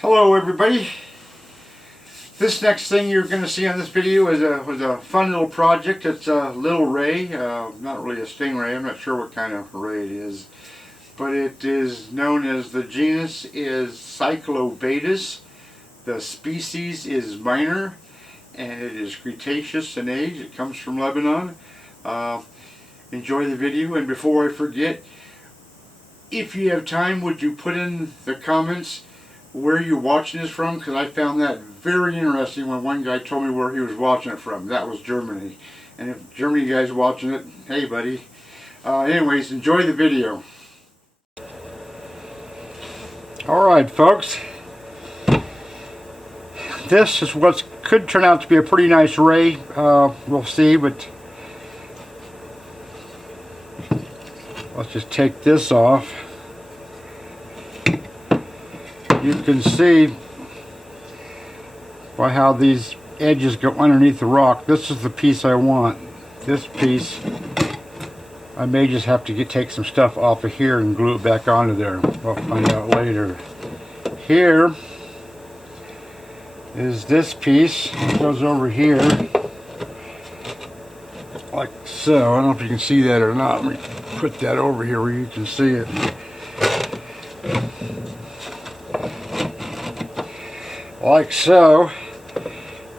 Hello everybody. This next thing you're going to see on this video was a fun little project. It's a little ray, not really a stingray. I'm not sure what kind of ray it is, but it is known as, the genus is Cyclobatus. The species is minor, and it is Cretaceous in age. It comes from Lebanon. Enjoy the video, and before I forget, if you have time, would you put in the comments where you're watching this from, because I found that very interesting when one guy told me where he was watching it from. That was Germany. And if Germany guys watching it, hey buddy. Anyways, enjoy the video. Alright folks, this is what could turn out to be a pretty nice ray. We'll see, but let's just take this off. You can see by how these edges go underneath the rock. This is the piece I want. This piece, I may just have to take some stuff off of here and glue it back onto there. We'll find out later. Here is this piece. It goes over here like so. I don't know if you can see that or not. Let me put that over here where you can see it. Like so.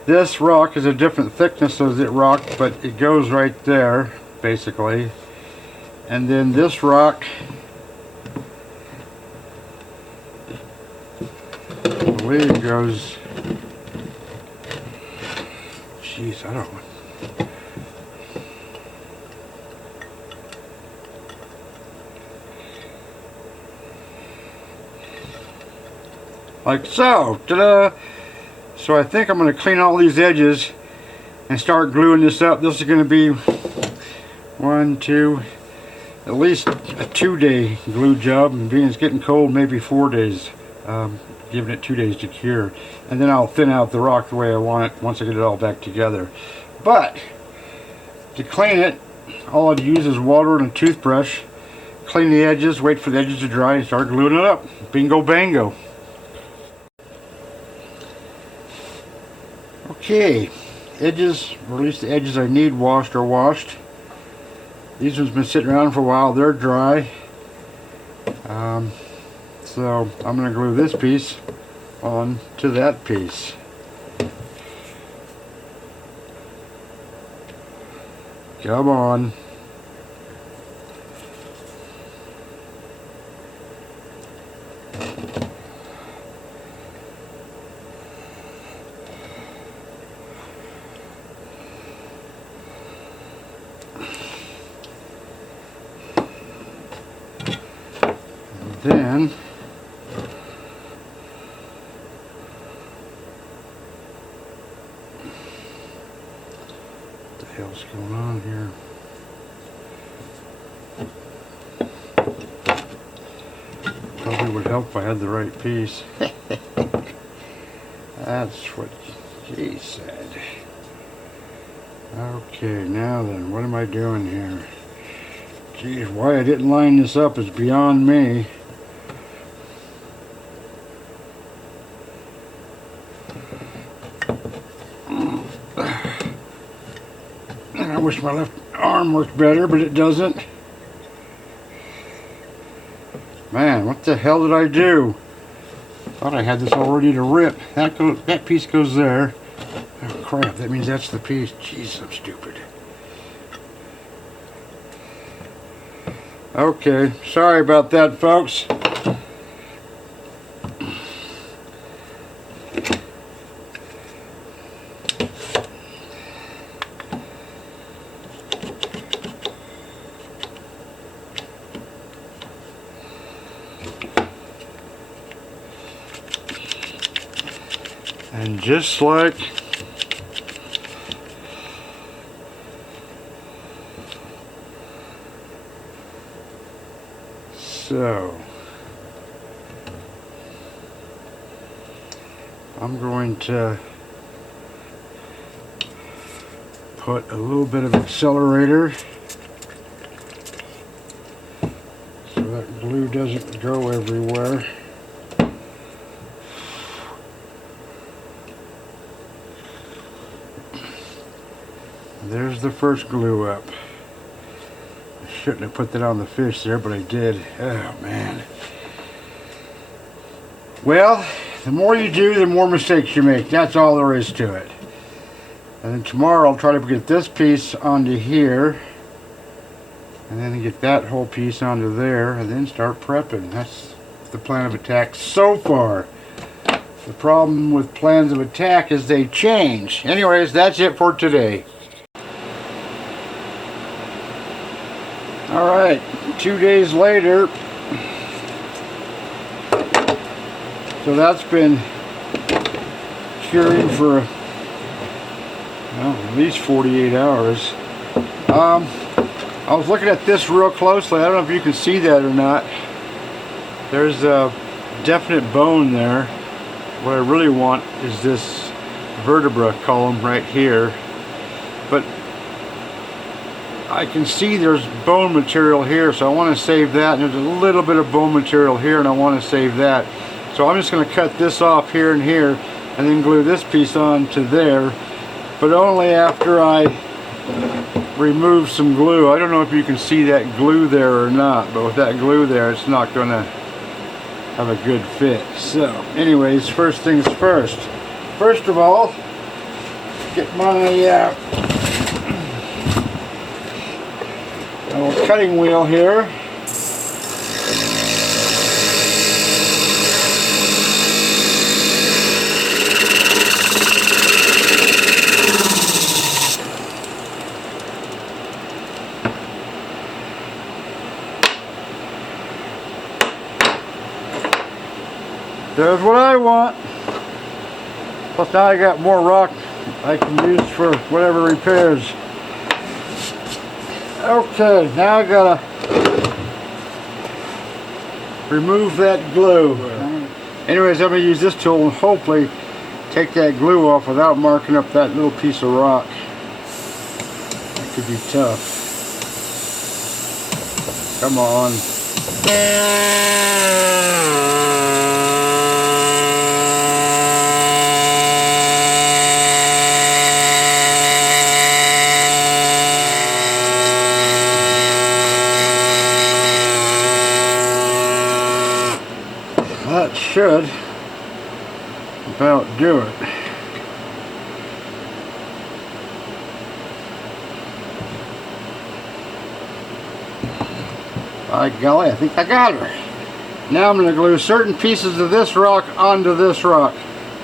This rock is a different thickness of the rock, but it goes right there basically. And then this rock, I believe, goes, jeez, I don't know, like so. Ta-da! So I think I'm going to clean all these edges and start gluing this up. This is going to be at least a 2-day glue job, and being it's getting cold, maybe 4 days, giving it 2 days to cure. And then I'll thin out the rock the way I want it once I get it all back together. But to clean it, all I'd use is water and a toothbrush. Clean the edges, wait for the edges to dry, and start gluing it up. Bingo bango. Okay, edges, or at least the edges I need washed, are washed. These ones been sitting around for a while, they're dry. So I'm going to glue this piece on to that piece. Come on. Then what the hell's going on here? Probably would help if I had the right piece. That's what he said. Okay, now then, what am I doing here? Geez, why I didn't line this up is beyond me. I wish my left arm worked better, but it doesn't. Man, what the hell did I do? Thought I had this all ready to rip. That piece goes there. Oh crap, that means that's the piece. Jeez, I'm stupid. Okay, sorry about that, folks. And just like so, I'm going to put a little bit of accelerator so that glue doesn't go everywhere. There's the first glue up. I shouldn't have put that on the fish there, but I did. Oh man. Well, the more you do, the more mistakes you make. That's all there is to it. And then tomorrow I'll try to get this piece onto here. And then get that whole piece onto there. And then start prepping. That's the plan of attack so far. The problem with plans of attack is they change. Anyways, that's it for today. Alright, 2 days later. So that's been curing for well, at least 48 hours. I was looking at this real closely. I don't know if you can see that or not. There's a definite bone there. What I really want is this vertebra column right here. But I can see there's bone material here, so I want to save that. And there's a little bit of bone material here, and I want to save that. So I'm just going to cut this off here and here, and then glue this piece on to there. But only after I remove some glue. I don't know if you can see that glue there or not, but with that glue there, it's not going to have a good fit. So anyways, first things first. First of all, get my little cutting wheel here. There's what I want. Plus now I got more rock I can use for whatever repairs. Okay, now I gotta remove that glue. Anyways, I'm gonna use this tool and hopefully take that glue off without marking up that little piece of rock. That could be tough. Come on. That should about do it. By golly, I think I got her. Now I'm going to glue certain pieces of this rock onto this rock.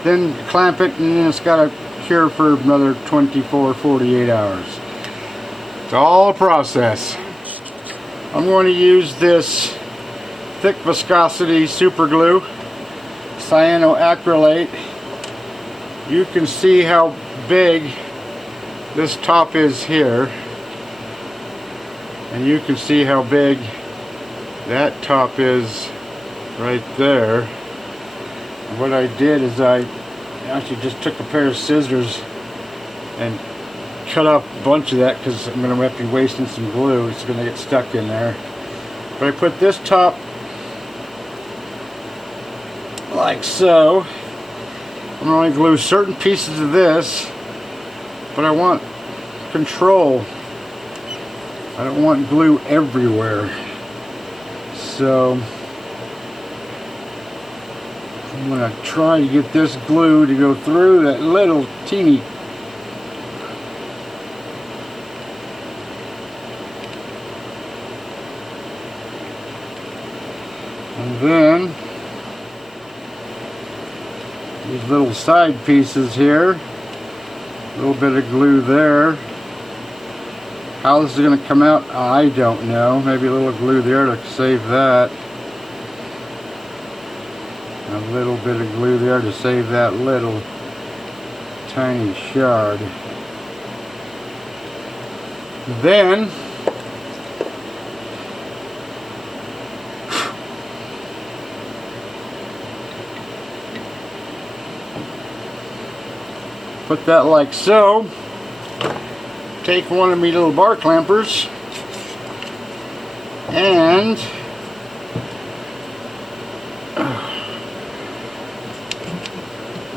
Then clamp it, and then it's got to cure for another 24, 48 hours. It's all a process. I'm going to use this thick viscosity super glue, cyanoacrylate. You can see how big this top is here, and you can see how big that top is right there. And what I did is I actually just took a pair of scissors and cut off a bunch of that because I'm going to have to be wasting some glue. It's going to get stuck in there. But I put this top like so. I'm going to glue certain pieces of this, but I want control. I don't want glue everywhere. So I'm going to try to get this glue to go through that little teeny and then these little side pieces here, a little bit of glue there. How this is going to come out, I don't know. Maybe a little glue there to save that. A little bit of glue there to save that little tiny shard. Then put that like so. Take one of me little bar clampers and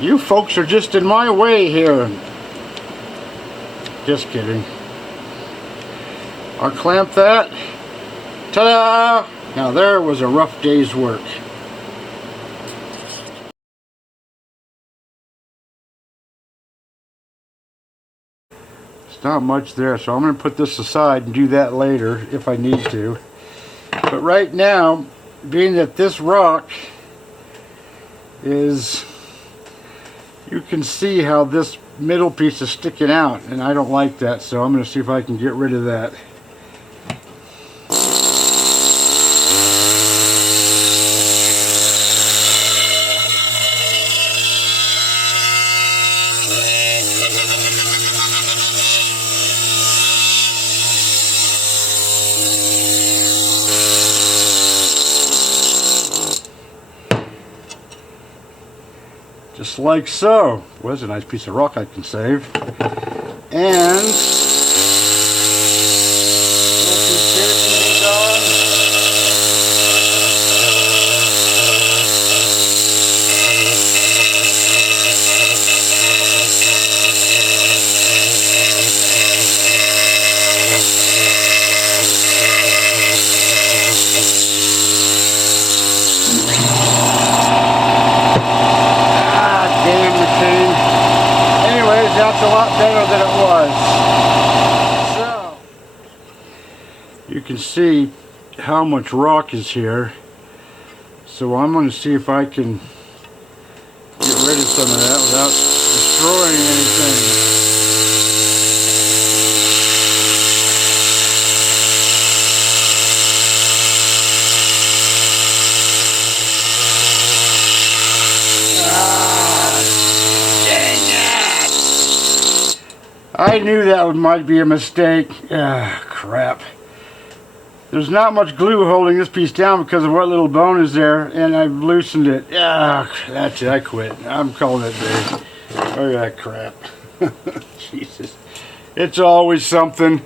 you folks are just in my way here. Just kidding. I'll clamp that. Ta-da! Now there was a rough day's work. It's not much there, so I'm going to put this aside and do that later if I need to. But right now, being that this rock is, you can see how this middle piece is sticking out, and I don't like that, so I'm going to see if I can get rid of that. Just like so. Well, that's a nice piece of rock I can save. And that's a lot better than it was. So, you can see how much rock is here. So I'm going to see if I can get rid of some of that without destroying anything. I knew that might be a mistake. Ah, crap. There's not much glue holding this piece down because of what little bone is there, and I've loosened it. Ah, that's it. I quit. I'm calling it day. Look at that crap. Jesus. It's always something.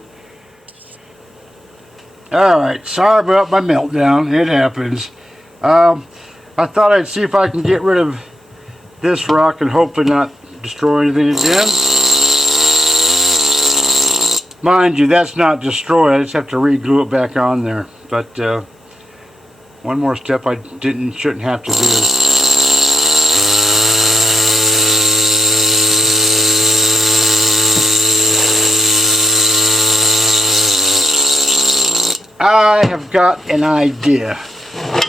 Alright, sorry about my meltdown. It happens. I thought I'd see if I can get rid of this rock and hopefully not destroy anything again. Mind you, that's not destroyed. I just have to re-glue it back on there. But one more step I shouldn't have to do. I have got an idea.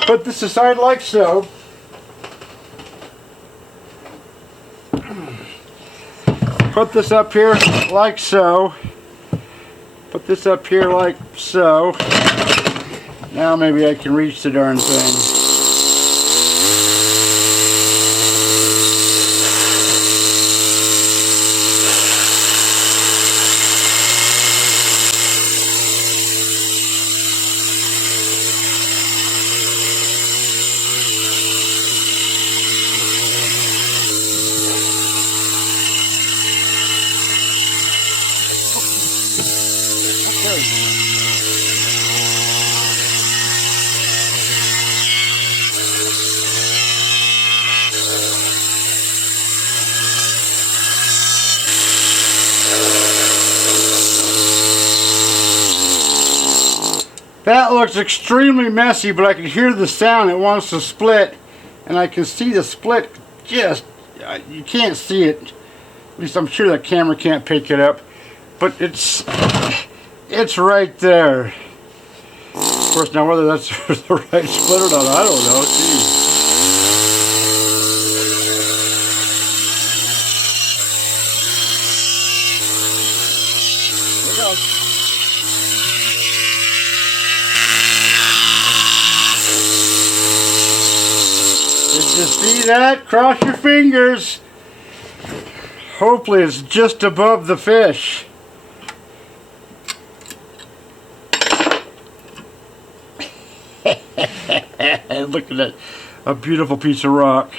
Put this aside like so. Put this up here like so. Put this up here like so. Now maybe I can reach the darn thing. That looks extremely messy, but I can hear the sound. It wants to split, and I can see the split. Just, you can't see it. At least I'm sure that camera can't pick it up, but it's right there. Of course, now whether that's the right split or not, I don't know. Jeez. Did you see that? Cross your fingers. Hopefully it's just above the fish. Look at that. A beautiful piece of rock.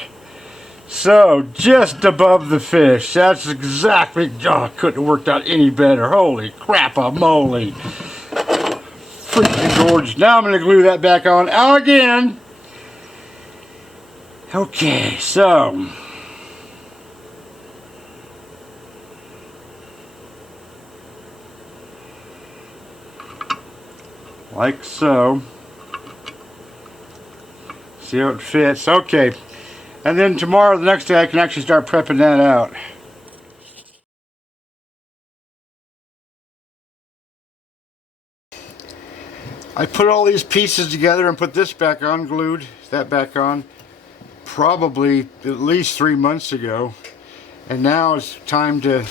So, just above the fish. That's exactly... Oh, couldn't have worked out any better. Holy crap-a-moly. Freaking gorgeous. Now I'm going to glue that back on again. Okay, so... like so. See how it fits. Okay. And then tomorrow, the next day, I can actually start prepping that out. I put all these pieces together and put this back on, glued that back on, probably at least 3 months ago. And now it's time to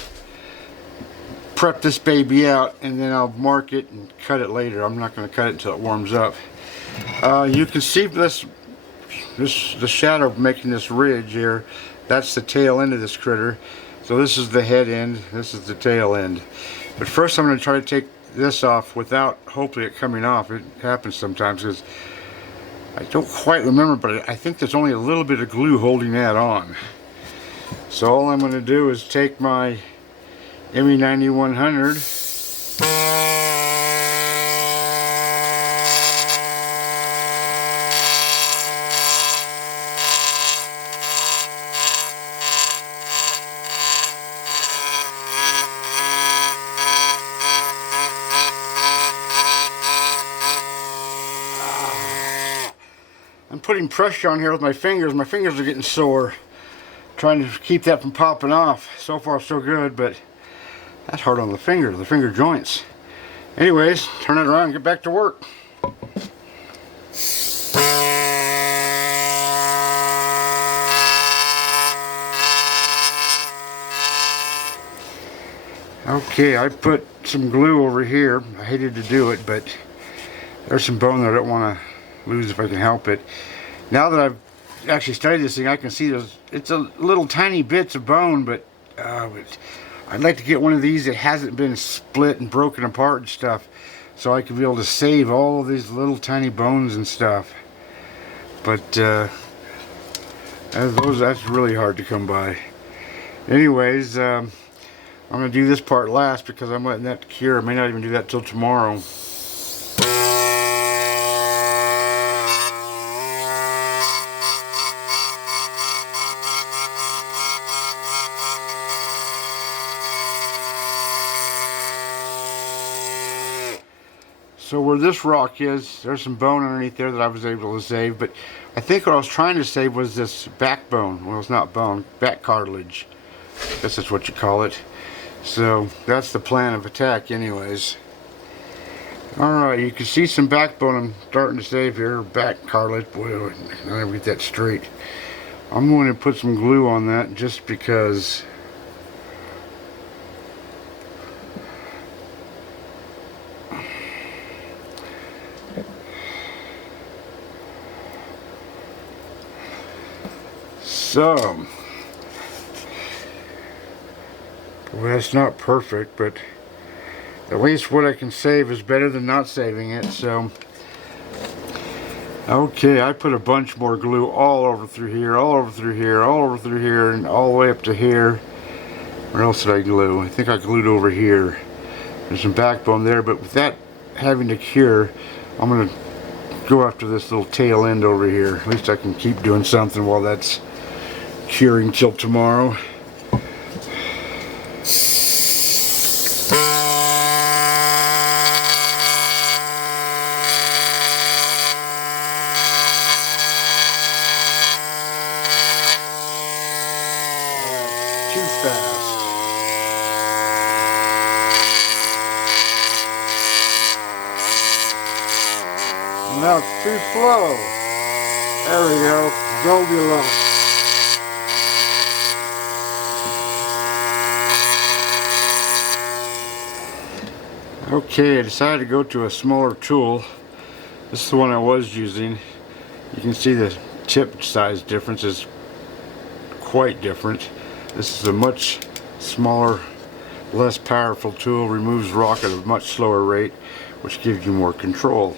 prep this baby out, and then I'll mark it and cut it later. I'm not going to cut it until it warms up. You can see the shadow making this ridge here. That's the tail end of this critter. So this is the head end, this is the tail end. But first I'm going to try to take this off without hopefully it coming off. It happens sometimes because I don't quite remember, but I think there's only a little bit of glue holding that on. So all I'm going to do is take my ME 9100 I'm putting pressure on here with my fingers. My fingers are getting sore. Trying to keep that from popping off. So far so good, but that's hard on the finger joints. Anyways, turn it around and get back to work. Okay, I put some glue over here. I hated to do it, but there's some bone that I don't want to lose if I can help it. Now that I've actually studied this thing, I can see it's a little tiny bits of bone, but I'd like to get one of these that hasn't been split and broken apart and stuff, so I can be able to save all of these little tiny bones and stuff. But that's really hard to come by. Anyways, I'm going to do this part last because I'm letting that cure. I may not even do that till tomorrow. So where this rock is, there's some bone underneath there that I was able to save, but I think what I was trying to save was this backbone. Well, it's not bone, back cartilage. I guess that's what you call it. So that's the plan of attack anyways. Alright, you can see some backbone I'm starting to save here, back cartilage. Boy, I never get that straight. I'm going to put some glue on that just because well, that's not perfect, but at least what I can save is better than not saving it. So okay, I put a bunch more glue all over through here, all over through here, all over through here, and all the way up to here. Where else did I glue? I think I glued over here. There's some backbone there, but with that having to cure, I'm going to go after this little tail end over here. At least I can keep doing something while that's curing till tomorrow. Too fast. Now it's too slow. There we go. Goldilocks. Okay, I decided to go to a smaller tool. This is the one I was using. You can see the tip size difference is quite different. This is a much smaller, less powerful tool, removes rock at a much slower rate, which gives you more control.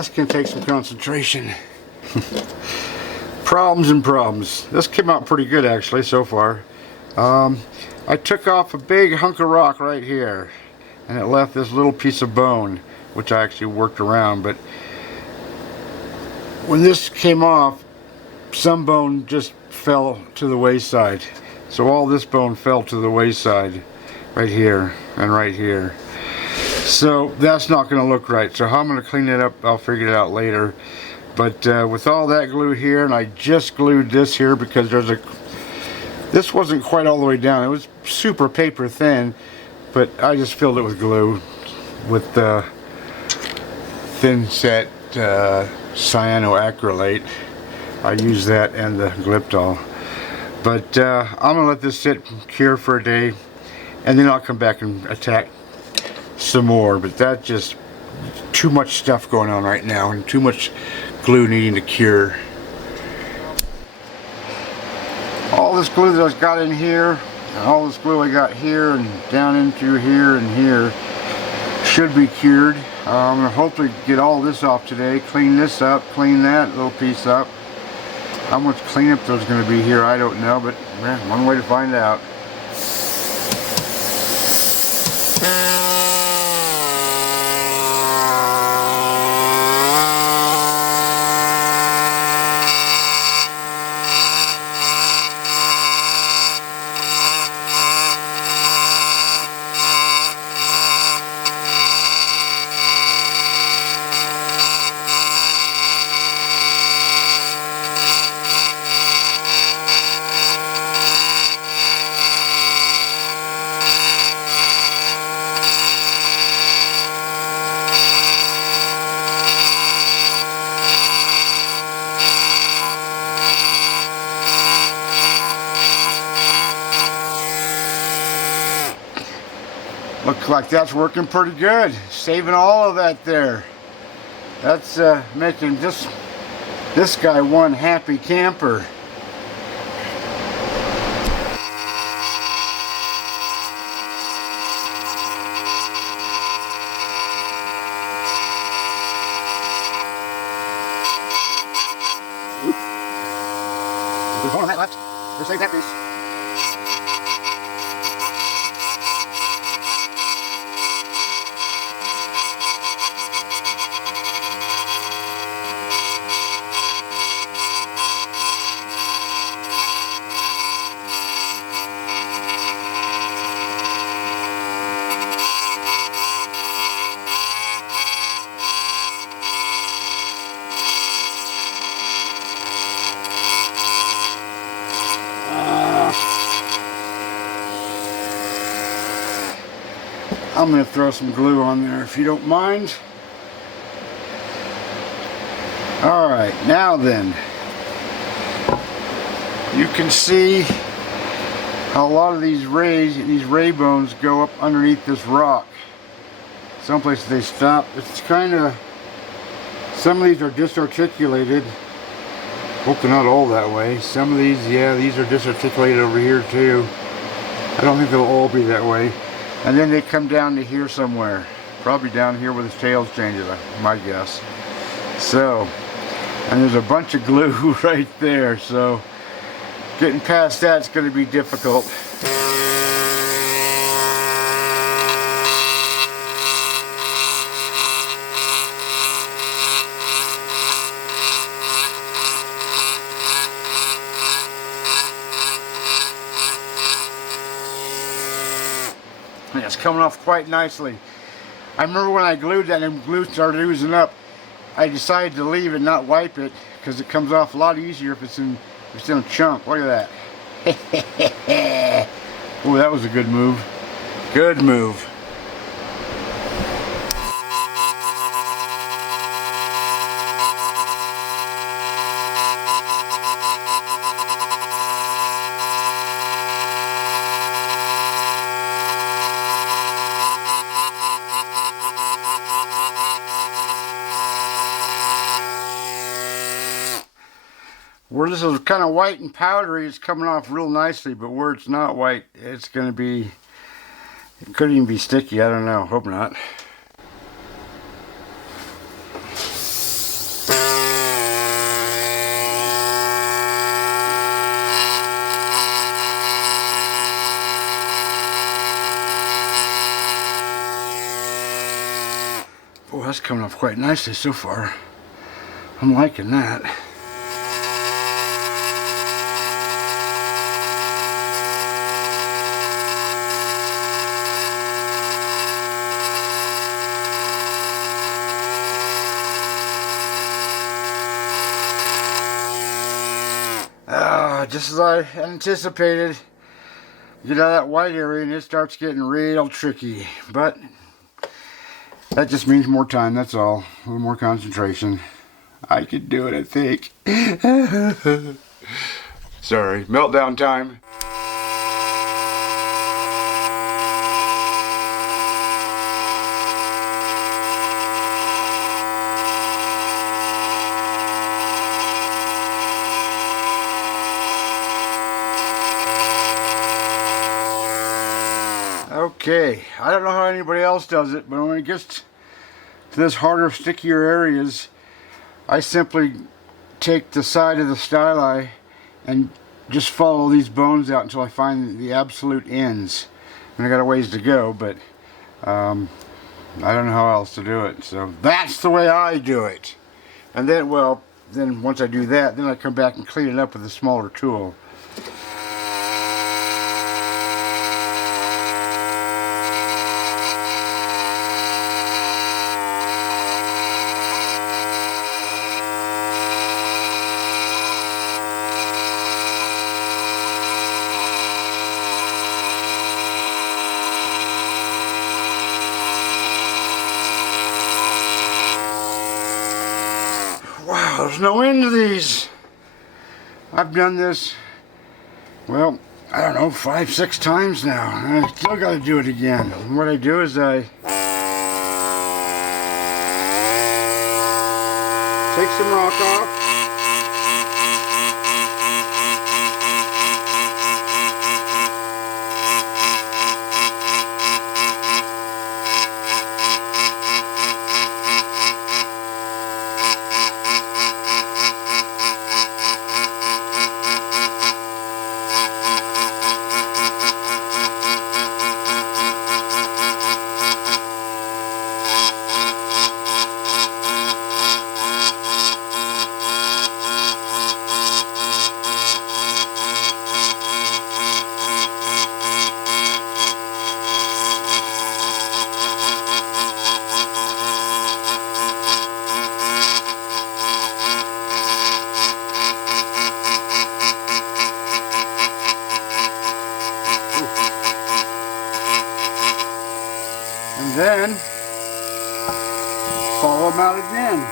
That's going to take some concentration. Problems and problems. This came out pretty good actually so far. I took off a big hunk of rock right here, and it left this little piece of bone, which I actually worked around, but when this came off, some bone just fell to the wayside. So all this bone fell to the wayside, right here and right here. So that's not going to look right. So how I'm going to clean it up, I'll figure it out later. But with all that glue here, and I just glued this here because this wasn't quite all the way down. It was super paper thin, but I just filled it with glue with thin set cyanoacrylate. I use that and the Gliptol. But I'm going to let this sit cure for a day, and then I'll come back and attack some more. But that's just too much stuff going on right now, and too much glue needing to cure. All this glue that I've got in here, and all this glue I got here and down into here and here should be cured. I'm going to hopefully get all this off today, clean this up, clean that little piece up. How much cleanup there's going to be here, I don't know, but one way to find out. Looks like that's working pretty good. Saving all of that there. That's making this guy one happy camper. There's one on that left. We'll save that piece. I'm going to throw some glue on there if you don't mind. Alright, now then, you can see how a lot of these ray bones go up underneath this rock. Some places they stop. It's kind of, some of these are disarticulated. Hope they're not all that way. Some of these, yeah, these are disarticulated over here too. I don't think they'll all be that way. And then they come down to here somewhere. Probably down here where the tail's changing, my guess. So, and there's a bunch of glue right there, so getting past that's going to be difficult. And it's coming off quite nicely. I remember when I glued that and glue started oozing up, I decided to leave it, not wipe it, because it comes off a lot easier if it's in a chunk. Look at that. Oh, that was a good move. Good move. Where this is kind of white and powdery, it's coming off real nicely, but where it's not white, it's going to be, it could even be sticky, I don't know, hope not. that's coming off quite nicely so far. I'm liking that. Just as I anticipated, get out of that white area and it starts getting real tricky. But that just means more time, that's all. A little more concentration. I could do it, I think. Sorry, meltdown time. Okay, I don't know how anybody else does it, but when it gets to this harder, stickier areas, I simply take the side of the styli and just follow these bones out until I find the absolute ends. And I got a ways to go, but I don't know how else to do it. So that's the way I do it. And then, well, then once I do that, then I come back and clean it up with a smaller tool. Wow, there's no end to these. I've done this, well, I don't know, 5-6 times now. And I still got to do it again. And what I do is I take some rock off. And then follow them out again.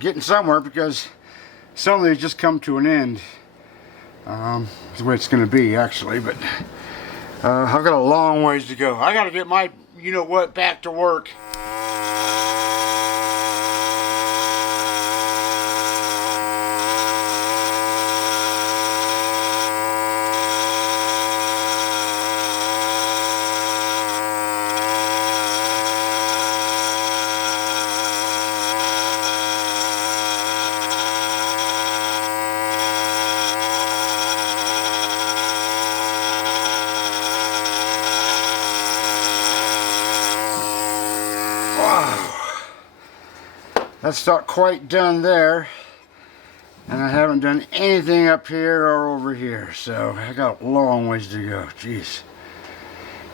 Getting somewhere because some of these just come to an end. That's the way it's going to be actually, but I've got a long ways to go. I got to get my you-know-what back to work. That's not quite done there, and I haven't done anything up here or over here, so I got a long ways to go. Jeez.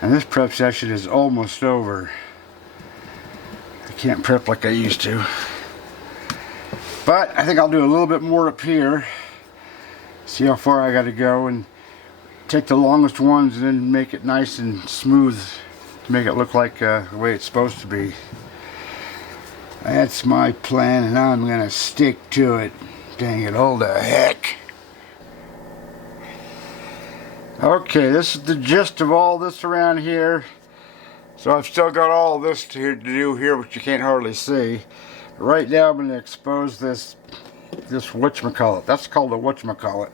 And this prep session is almost over. I can't prep like I used to, but I think I'll do a little bit more up here, see how far I got to go, and take the longest ones and then make it nice and smooth make it look like the way it's supposed to be. That's my plan, and I'm gonna stick to it. Dang it, all the heck. Okay, this is the gist of all this around here. So I've still got all this to do here, which you can't hardly see. Right now I'm gonna expose this whatchamacallit. That's called a whatchamacallit.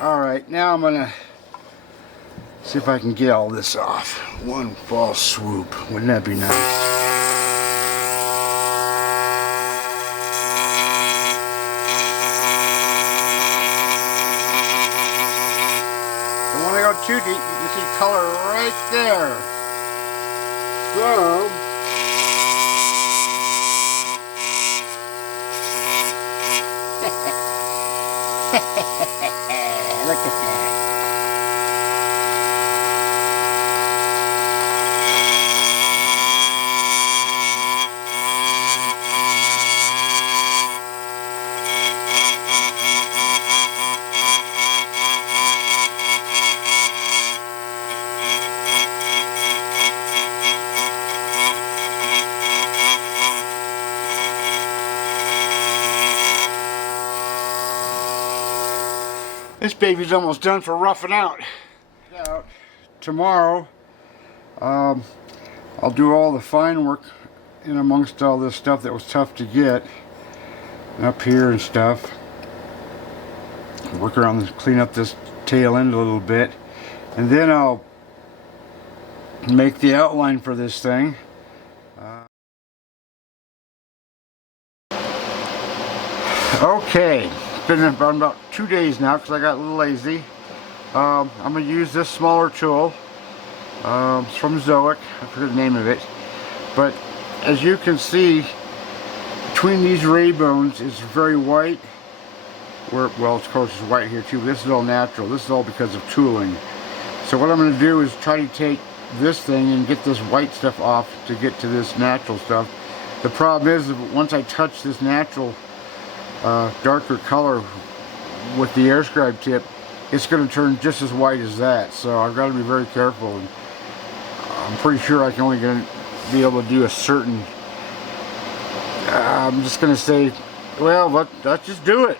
Alright, now I'm gonna see if I can get all this off. One fall swoop. Wouldn't that be nice? Don't want to go too deep. You can see color right there. So look at that. This baby's almost done for roughing out. Tomorrow, I'll do all the fine work in amongst all this stuff that was tough to get up here and stuff. Work around, clean up this tail end a little bit, and then I'll make the outline for this thing. Okay. Been about 2 days now because I got a little lazy. I'm going to use this smaller tool. It's from Zoic. I forget the name of it. But as you can see, between these ray bones is very white. Well, of course it's white here too, but this is all natural. This is all because of tooling. So what I'm going to do is try to take this thing and get this white stuff off to get to this natural stuff. The problem is that once I touch this natural darker color with the air scribe tip, it's going to turn just as white as that. So I've got to be very careful. And I'm pretty sure I can only going to be able to do a certain. I'm just going to say, well, let's just do it.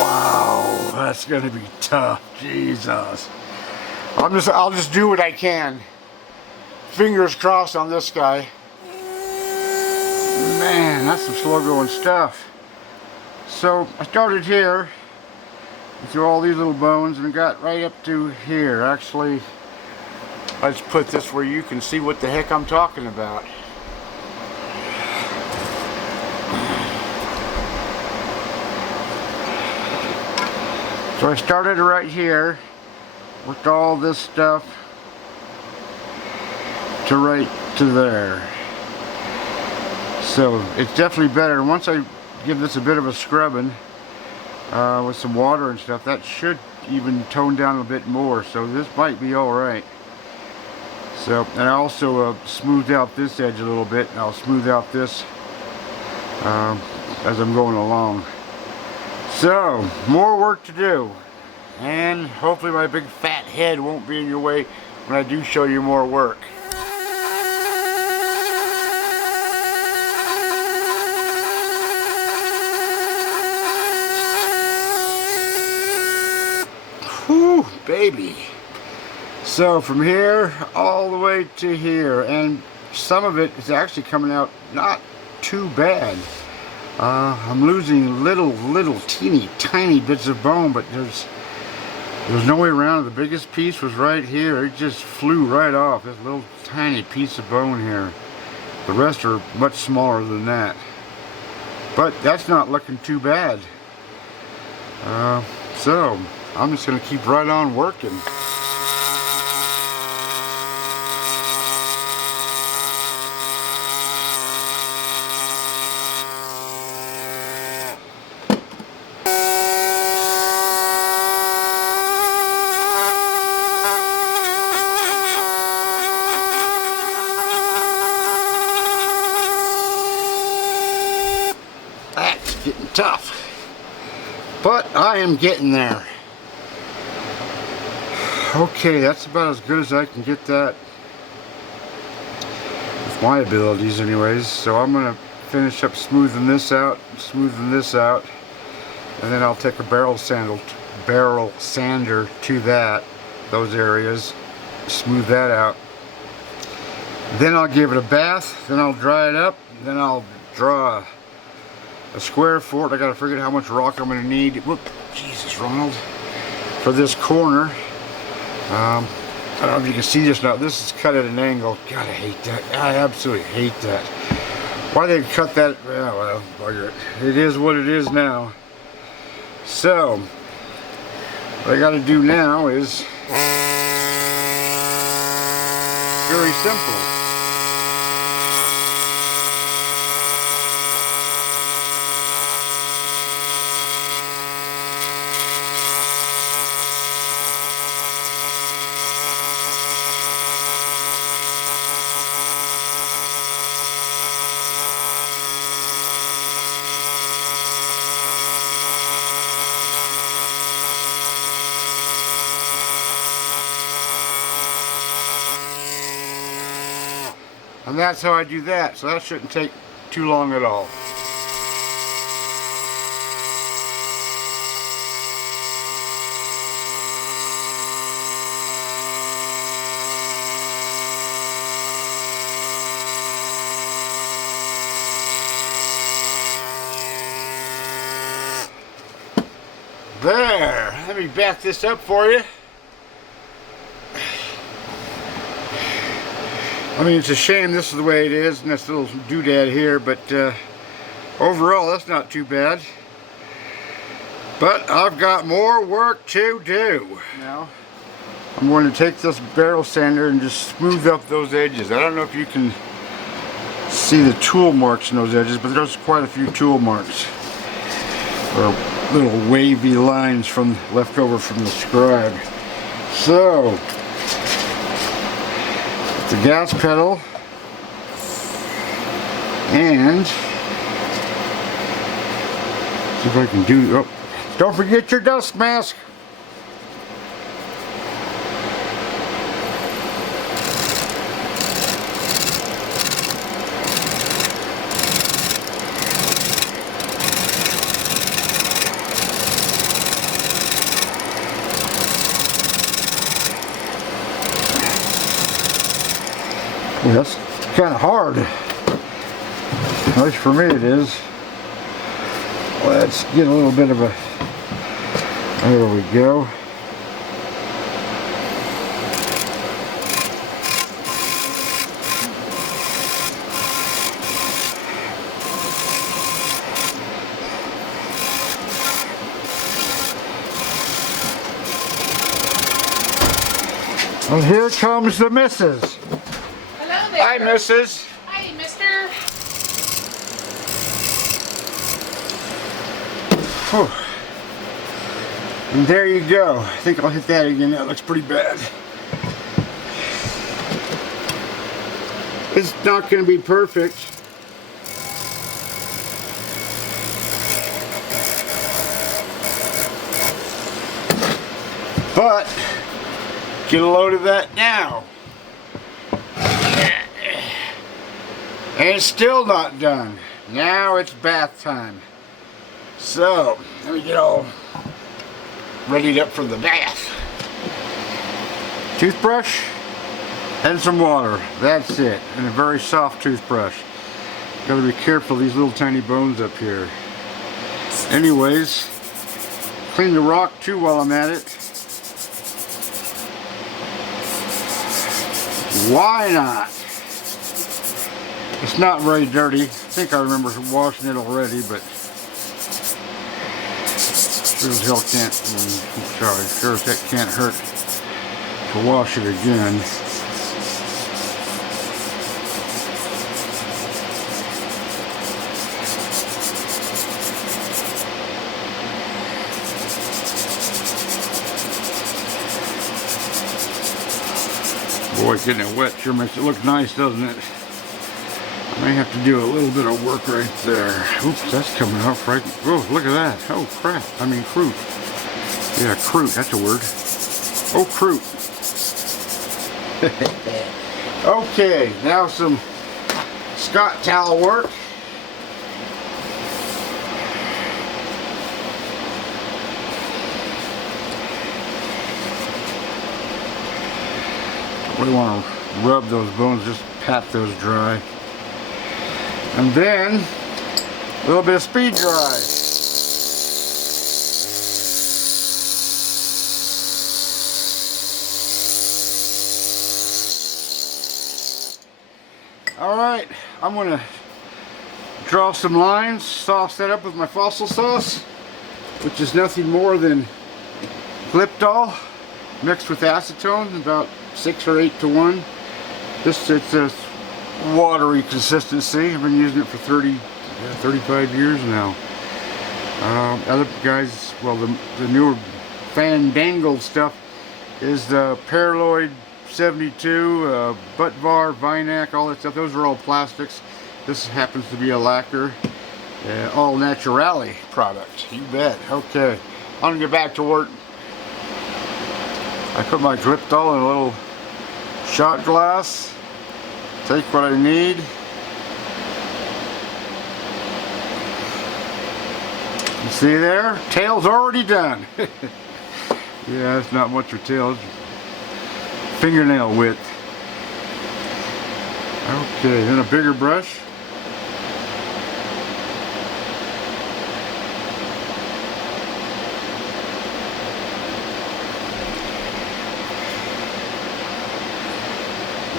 Wow, that's going to be tough. Jesus. I'll just do what I can. Fingers crossed on this guy. Man, that's some slow going stuff. So I started here through all these little bones and got right up to here. Actually, let's put this where you can see what the heck I'm talking about. So I started right here with all this stuff to right to there. So it's definitely better. Once I give this a bit of a scrubbing with some water and stuff, that should even tone down a bit more. So this might be all right. So, and I also smoothed out this edge a little bit, and I'll smooth out this as I'm going along. So more work to do, and hopefully my big fat head won't be in your way when I do show you more work. Whew, baby. So from here all the way to here, and some of it is actually coming out not too bad. I'm losing little teeny tiny bits of bone, but there's no way around it. The biggest piece was right here. It just flew right off. This little tiny piece of bone here. The rest are much smaller than that, but that's not looking too bad. So I'm just going to keep right on working. That's getting tough. But I am getting there. Okay, that's about as good as I can get that with my abilities anyways. So I'm going to finish up smoothing this out, and then I'll take a barrel sander to those areas, smooth that out. Then I'll give it a bath, then I'll dry it up, then I'll draw a square for it. I gotta figure out how much rock I'm gonna need. Whoop, Jesus, Ronald. For this corner. I don't know if you can see this now. This is cut at an angle. God, I hate that. I absolutely hate that. Why they cut that? Well, bugger it. It is what it is now. So, what I gotta do now is very simple. And that's how I do that, so that shouldn't take too long at all. There, let me back this up for you. I mean, it's a shame this is the way it is, and this little doodad here, but overall, that's not too bad. But I've got more work to do. Now, I'm going to take this barrel sander and just smooth up those edges. I don't know if you can see the tool marks in those edges, but there's quite a few tool marks. Or little wavy lines from left over from the scribe. So, the gas pedal, and see if I can do, oh, don't forget your dust mask. Yeah, that's kind of hard. At least for me it is. Let's get a little bit of a... There we go. And here comes the missus. Hi, Mrs. Hi, mister. Whew. And there you go. I think I'll hit that again. That looks pretty bad. It's not going to be perfect. But, get a load of that now. And it's still not done. Now it's bath time. So, let me get all readied up for the bath. Toothbrush and some water. That's it. And a very soft toothbrush. Gotta be careful of these little tiny bones up here. Anyways, clean the rock too while I'm at it. Why not? It's not very dirty. I think I remember washing it already, but sure as hell can't. Sorry, sure as heck can't hurt to wash it again. Boy, getting it wet sure makes it look nice, doesn't it? May have to do a little bit of work right there. Oops, that's coming off right. Oh, look at that. Oh, crap. I mean, fruit. Yeah, fruit. That's a word. Oh, fruit. Okay, now some Scott towel work. We want to rub those bones, just pat those dry. And then a little bit of speed dry. Alright, I'm going to draw some lines, sauce that up with my fossil sauce, which is nothing more than Gliptol mixed with acetone, about 6 or 8 to 1. It's a watery consistency. I've been using it for 35 years now. Other guys, well, the newer fandangled stuff is the Paraloid 72, Butvar, Vinac, all that stuff. Those are all plastics. This happens to be a lacquer, all naturale product. You bet. Okay, I'm gonna get back to work. I put my Gliptol in a little shot glass. Take what I need. You see there? Tail's already done. Yeah, it's not much of a tail. It's fingernail width. Okay, then a bigger brush.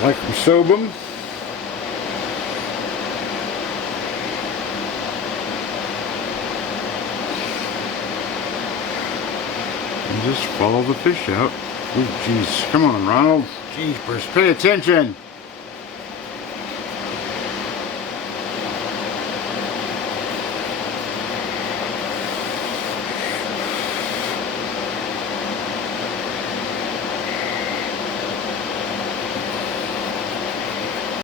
Like from Sobum. And just follow the fish out. Oh, jeez. Come on, Ronald. Jeepers, pay attention.